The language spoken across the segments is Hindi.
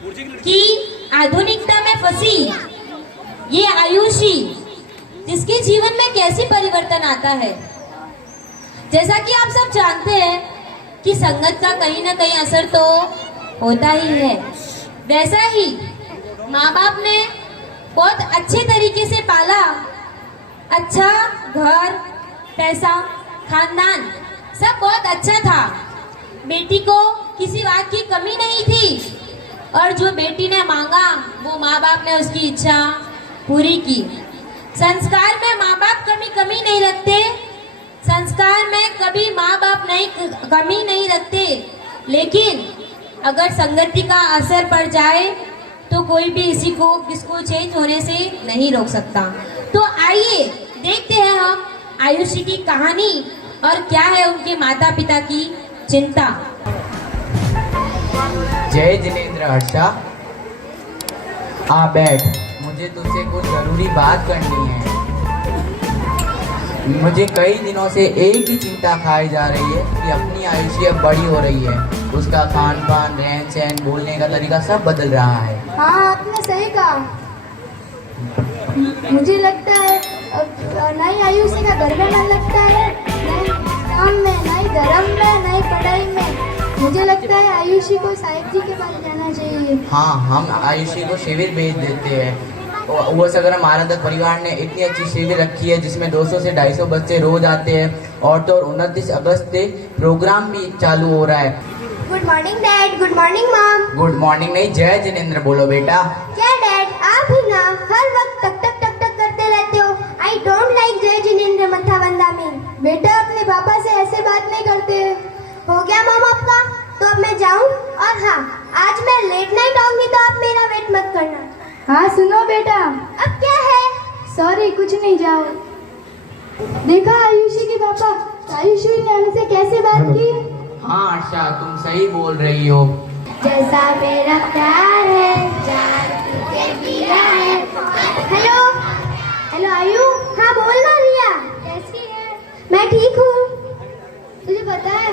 कि आधुनिकता में फंसी ये आयुषी, जिसके जीवन में कैसे परिवर्तन आता है। जैसा कि आप सब जानते हैं कि संगत का कहीं ना कहीं असर तो होता ही है, वैसा ही माँ बाप ने बहुत अच्छे तरीके से पाला, अच्छा घर, पैसा, खानदान सब बहुत अच्छा था। बेटी को किसी बात की कमी नहीं थी और जो बेटी ने मांगा वो माँ बाप ने उसकी इच्छा पूरी की। संस्कार में माँ बाप कमी नहीं रखते, संस्कार में कभी माँ बाप कमी नहीं रखते, लेकिन अगर संगति का असर पड़ जाए तो कोई भी इसको चेंज होने से नहीं रोक सकता। तो आइए देखते हैं हम आयुषी की कहानी और क्या है उनके माता पिता की चिंता। जय जिनेंद्र हर्षा, आ बैठ, मुझे तुझसे कुछ जरूरी बात करनी है। मुझे कई दिनों से एक ही चिंता खाई जा रही है कि अपनी आयुषी अब बड़ी हो रही है, उसका खान पान, रहन सहन, बोलने का तरीका सब बदल रहा है। हाँ, आपने सही कहा। मुझे लगता है नई आयुषी का घर में मन लगता है, नई काम में, नई धर्म में, नई पढ़ाई में। मुझे लगता है आयुषी को साहिब जी के पास जाना चाहिए। हाँ, हम आयुषी को शिविर भेज देते हैं। वो सगरम आराधक परिवार ने इतनी अच्छी शिविर रखी है जिसमें 200 से 250 बच्चे रोज आते हैं और तो 29 अगस्त से प्रोग्राम भी चालू हो रहा है। Good morning dad, good morning mom. Good morning नहीं, जय जिनेंद्र बोलो बेटा। क्या डैड, आप ही ना हर वक्त टक टक टक टक करते रहते हो। आई डोंट लाइक जय जिनेंद्र मथा बंदा में। बेटा अपने पापा से ऐसे बात नहीं करते। हो गया मॉम आपका? तो अब मैं जाऊँ? और हाँ, आज मैं लेट नाइट आऊंगी तो आप मेरा वेट मत करना। हाँ सुनो बेटा। अब क्या है? सॉरी, कुछ नहीं, जाओ। देखा आयुषी के पापा, आयुषी ने हमसे कैसे बात की? हाँ अर्षा, तुम सही बोल रही हो। जैसा मेरा प्यार है जान तुझे दिया है। हेलो हेलो आयु। हाँ बोल ना रिया, कैसी है? मैं ठीक हूँ। तुझे पता है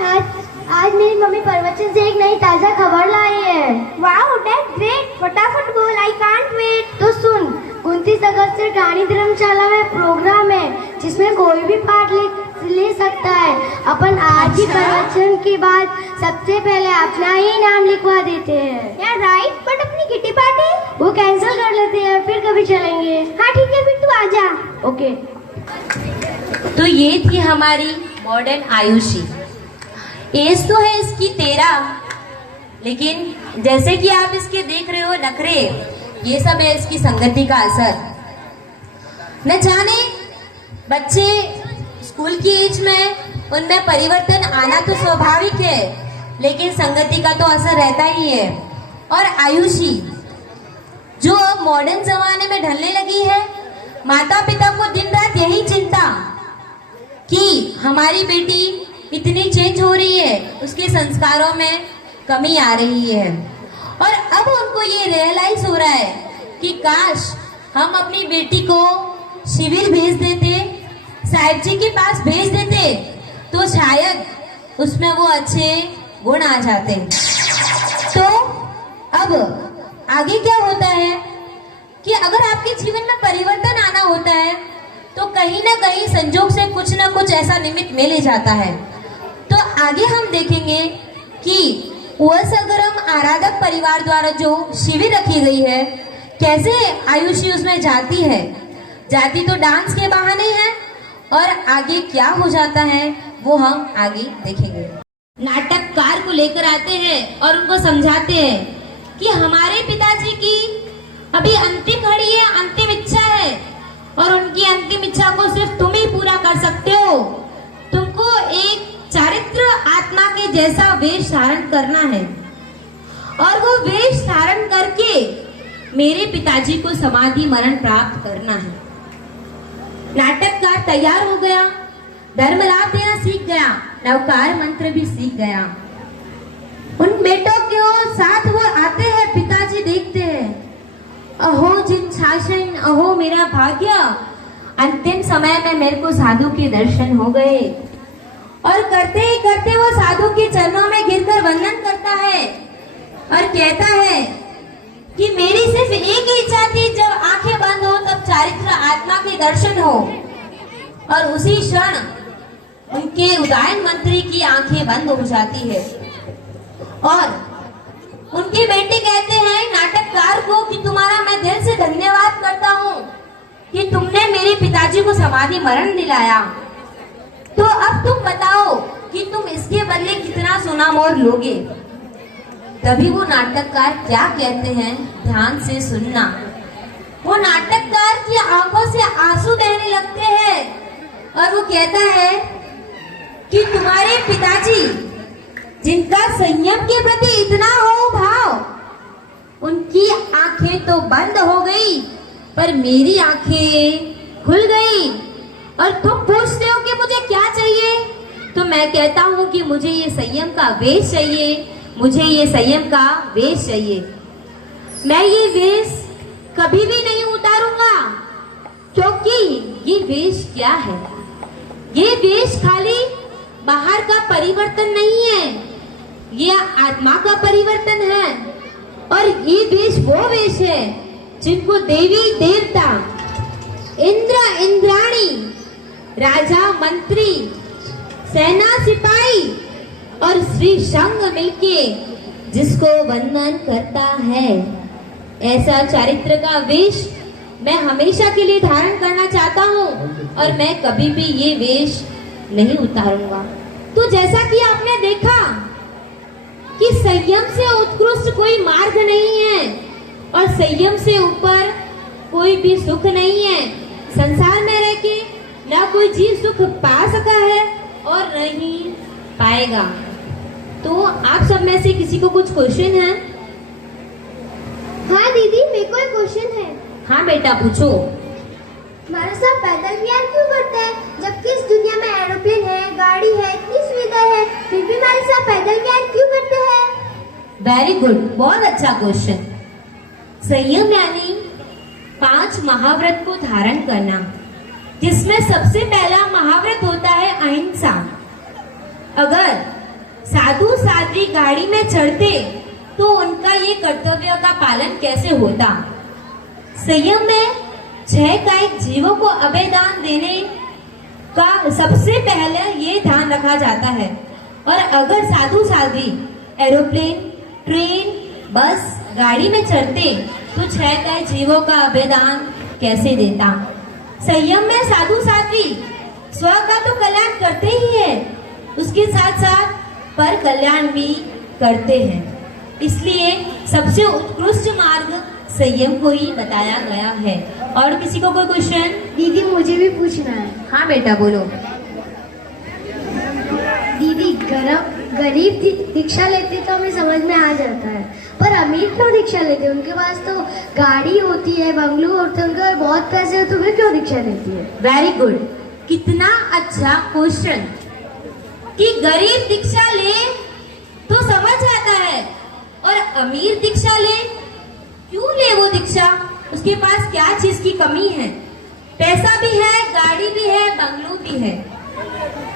आज मेरी मम्मी प्रवचन से एक नई ताजा खबर लाई है। वाओ दैट्स ग्रेट, फटाफट बोल, आई कांट वेट। तो सुन, 29 अगस्त से रानी धर्मशाला में प्रोग्राम है जिसमें कोई भी पार्ट ले सकता है। अपन आज ही प्रवचन के बाद सबसे पहले अपना ही नाम लिखवा देते हैं। यार राइट, बट अपनी किटी पार्टी वो कैंसिल कर लेते हैं, फिर कभी चलेंगे। हाँ ठीक है, फिर तू आजा। ओके। तो ये थी हमारी मॉडर्न आयुषी। एज तो है इसकी 13, लेकिन जैसे कि आप इसके देख रहे हो नखरे, ये सब है इसकी संगति का असर। न जाने बच्चे स्कूल की एज में उनमें परिवर्तन आना तो स्वाभाविक है, लेकिन संगति का तो असर रहता ही है। और आयुषी जो अब मॉडर्न जमाने में ढलने लगी है, माता पिता को दिन रात यही चिंता कि हमारी बेटी इतनी चेंज हो रही है, उसके संस्कारों में कमी आ रही है। और अब उनको ये रियलाइज हो रहा है कि काश हम अपनी बेटी को शिविर भेज देते, साहिब जी के पास भेज देते, तो शायद उसमें वो अच्छे गुण आ जाते। तो अब आगे क्या होता है कि अगर आपके जीवन में परिवर्तन आना होता है तो कहीं ना कहीं संजोग से कुछ ना कुछ ऐसा निमित्त मिल ही जाता है। तो आगे हम देखेंगे कि वसगरम आराधक परिवार द्वारा जो शिविर रखी गई है, कैसे आयुषी उसमें जाती है। जाती तो डांस के बहाने है, और आगे क्या हो जाता है वो हम आगे देखेंगे। नाटककार को लेकर आते हैं और उनको समझाते हैं कि हमारे पिताजी की अभी अंतिम घड़ी है, अंतिम इच्छा है, और उनकी अंतिम इच्छा को सिर्फ तुम ही पूरा कर सकते हो। तुमको एक चारित्र आत्मा के जैसा वेश धारण करना है, और वो वेश धारण करके मेरे पिताजी को समाधि मरण प्राप्त करना है। नाटककार तैयार हो गया, धर्मलाभ देना सीख गया, नवकार मंत्र भी सीख गया। उन बेटों के साथ वो आते हैं, पिताजी देखते हैं, अहो जिन शासन, अहो मेरा भाग्य, अंतिम समय में मेरे को साधु के दर्शन हो गए। और करते ही करते वो साधु के चरणों में गिरकर वंदन करता है और कहता है कि मेरी सिर्फ एक ही इच्छा थी, जब आंखें बंद हो तब चारित्र आत्मा के दर्शन हो। और उसी क्षण उनके उदयन मंत्री की आंखें बंद हो जाती है और उनके बेटे कहते हैं नाटककार को कि तुम्हारा मैं दिल से धन्यवाद करता हूँ कि तुमने मेरे पिताजी को समाधि मरण दिलाया। तो अब तुम बताओ कि तुम इसके बदले कितना सोना मोहर लोगे। तभी वो नाटककार क्या कहते हैं, ध्यान से सुनना। वो नाटककार की आंखों से आंसू बहने लगते हैं और वो कहता है कि तुम्हारे पिताजी जिनका संयम के प्रति इतना हो भाव, उनकी आंखें तो बंद हो गई पर मेरी आंखें खुल गई। और तुम पूछते हो कि मुझे क्या चाहिए, तो मैं कहता हूँ कि मुझे ये संयम का वेश चाहिए, मुझे ये संयम का वेश चाहिए। मैं ये वेश कभी भी नहीं उतारूंगा, क्योंकि ये वेश क्या है? ये वेश खाली बाहर का परिवर्तन नहीं है, ये आत्मा का परिवर्तन है। और ये वेश वो वेश है जिनको देवी देवता, इंद्र इंद्राणी, राजा मंत्री, सेना सिपाही और श्री संघ मिलके जिसको वंदन करता है, ऐसा चारित्र का वेश मैं हमेशा के लिए धारण करना चाहता हूँ और मैं कभी भी ये वेश नहीं उतारूंगा। तो जैसा कि आपने देखा कि संयम से उत्कृष्ट कोई मार्ग नहीं है और संयम से ऊपर कोई भी सुख नहीं है। संसार में रह के ना कोई जीव सुख पा सका है और नहीं पाएगा। तो आप सब में से किसी को कुछ क्वेश्चन है? हाँ दीदी, मेरे को एक क्वेश्चन है। हाँ बेटा पूछो। हमारा सब पैदल विहार क्यों करते हैं, जबकि इस दुनिया में एरोप्लेन है, गाड़ी है, इतनी सुविधा है, फिर भी हमारे साथ पैदल विहार क्यों करते हैं? वेरी गुड, बहुत अच्छा क्वेश्चन। संयम यानी 5 महाव्रत को धारण करना, जिसमें सबसे पहला महाव्रत होता है अहिंसा। अगर साधु साध्वी गाड़ी में चढ़ते तो उनका ये कर्तव्य का पालन कैसे होता? संयम में 6 कायिक जीवों को अभयदान देने का सबसे पहले ये ध्यान रखा जाता है। और अगर साधु साध्वी एरोप्लेन, ट्रेन, बस, गाड़ी में चढ़ते तो 6 कायिक जीवों का अभयदान कैसे देता? संयम में साधु साध्वी स्व का तो कल्याण करते ही है, उसके साथ साथ पर कल्याण भी करते हैं। इसलिए सबसे उत्कृष्ट मार्ग संयम को ही बताया गया है। और किसी को कोई क्वेश्चन? दीदी मुझे भी पूछना है। हाँ बेटा बोलो। दीदी गरीब दीक्षा लेते तो हमें समझ में आ जाता है, पर अमीर क्यों दीक्षा लेते? उनके पास तो गाड़ी होती है, बंगलो होते हैं, उनके बहुत पैसे होते, वे क्यों दीक्षा लेती है? वेरी गुड, कितना अच्छा क्वेश्चन। कि गरीब दीक्षा ले तो समझ आता है और अमीर दीक्षा ले, क्यों ले वो दीक्षा? उसके पास क्या चीज की कमी है? पैसा भी है, गाड़ी भी है, बंगलो भी है।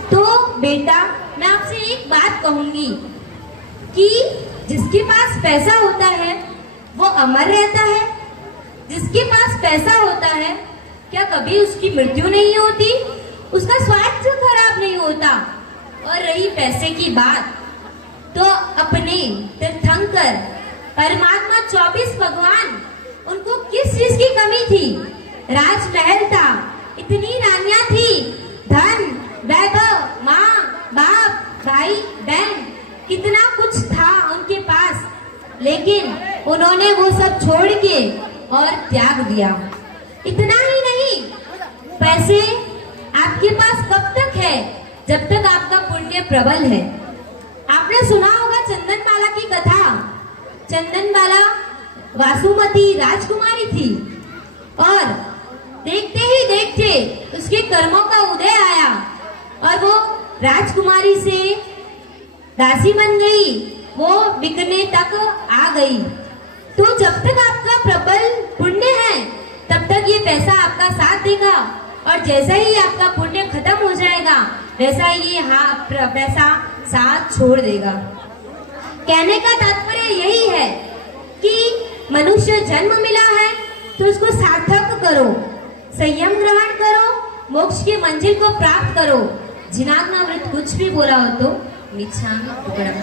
तो बेटा मैं आपसे एक बात कहूंगी कि जिसके पास पैसा होता है वो अमर रहता है। जिसके पास पैसा होता है क्या कभी उसकी मृत्यु नहीं होती? उसका स्वास्थ्य खराब नहीं होता। और रही पैसे की बात, तो अपने तीर्थंकर परमात्मा 24 भगवान, उनको किस चीज की कमी थी? राजमहल था, इतनी रानियां थी, धन, वैभव, माँ, बाप, भाई, बहन, कितना कुछ था उनके पास, लेकिन उन्होंने वो सब छोड़ के और त्याग दिया। इतना ही नहीं, पैसे आपके पास कब तक है? जब तक आपका पुण्य प्रबल है। आपने सुना होगा चंदनबाला की कथा। चंदनबाला वासुमती राजकुमारी थी और देखते ही देखते उसके कर्मों का उदय आया और वो राजकुमारी से दासी बन गई, वो बिकने तक आ गई। तो जब तक आपका प्रबल पुण्य है तब तक ये पैसा आपका साथ देगा, और जैसा ही आपका पुण्य खत्म हो जाएगा वैसा ही ये पैसा साथ छोड़ देगा। कहने का तात्पर्य यही है कि मनुष्य जन्म मिला है तो उसको सार्थक करो, संयम ग्रहण करो, मोक्ष की मंजिल को प्राप्त करो। जिनाज्ञामृत कुछ भी बोला हो तो मिच्छामि दुक्कडम।